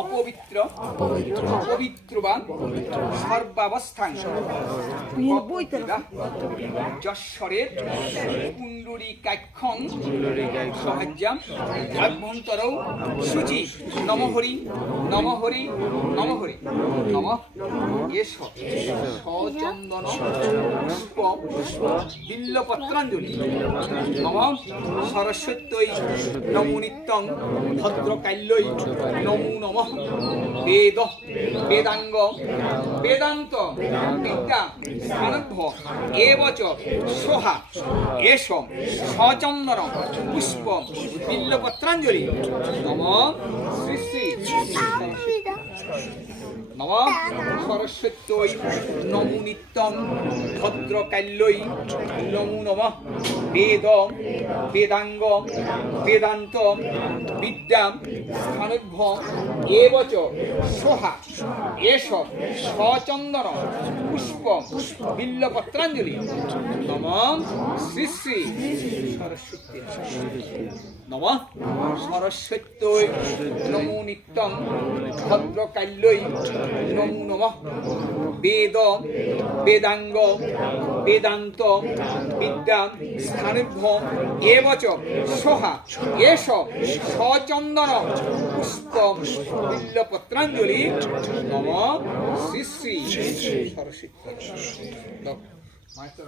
অপবিত্র পবিত্রবান সর্বাবস্থান যশ্বরের পুণ্ডরীকাক্ষং সহজ্যাম অভ্যন্তরৌ শুচি নমহরি নমহরি নমহরি নম এষ সচন্দন পুষ্প বিল্লপত্রাঞ্জলি নম সরস্বত্যৈ নমো নিত্যং ভদ্রকাল্যৈ নমো নমঃ বেদ বেদাঙ্গ বেদান্ত বিদ্যা স্থানভ্য এবচ সোহা এষ সচন্দন পুষ্প বিল্লপত্রাঞ্জলি নম শ্রী শ্রী নম সরস্বত্যৈ নমো নিত্যং ভদ্রকাল্যৈ নমো নমঃ বেদ বেদাঙ্গ বেদান্ত বিদ্যা স্থানভ্য এবচ সোহা এষ সচন্দন পুষ্প বিল্লপত্রাঞ্জলি নম শ্রী শ্রী সরস্বতী নম সরস্বত্যৈ নমো নিত্যং ভদ্রকাল্যৈ নমো নমঃ বেদ বেদাঙ্গ বেদান্ত বিদ্যা স্থানভ্য এবচ সোহা এষ সচন্দন পুষ্প বিল্লপত্রাঞ্জলি নম শ্রী শ্রী সরস্বতী মায়ের